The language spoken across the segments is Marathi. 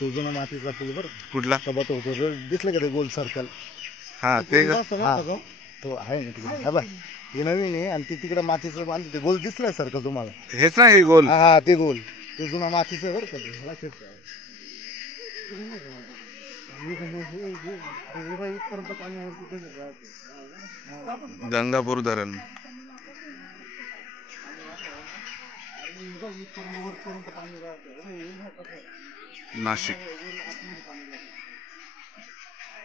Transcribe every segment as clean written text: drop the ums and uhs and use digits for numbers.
तो जुना मातीचा पूल बरं कुठला? सोबत होतो दिसलं का ते गोल सर्कल? हा ते का? तो आहे ना तिकडे हा बघ हे नवीन आहे आणि ते तिकडे मातीचं बांधलं ते गोल दिसलंय सर्कल तुम्हाला? हेच ना हे गोल? हा हा ते गोल ते जुना मातीचं बरं का ते लक्षात ठेवा. इथपर्यंत पाण्यावरती कसं राहतं? गंगापूर धरण. वरपर्यंत पाणी राहतं. नाशिक.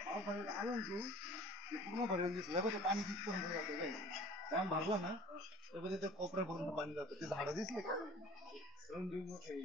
पावसाळ्यात आलं ना तू पूर्ण भरेल दिसलं बघ पाणी तिथपर्यंत जातं काय डॅम भरला ना तर ते कोपऱ्यापर्यंत पाणी जातं ते झाडं दिसले का रंगीन मोठे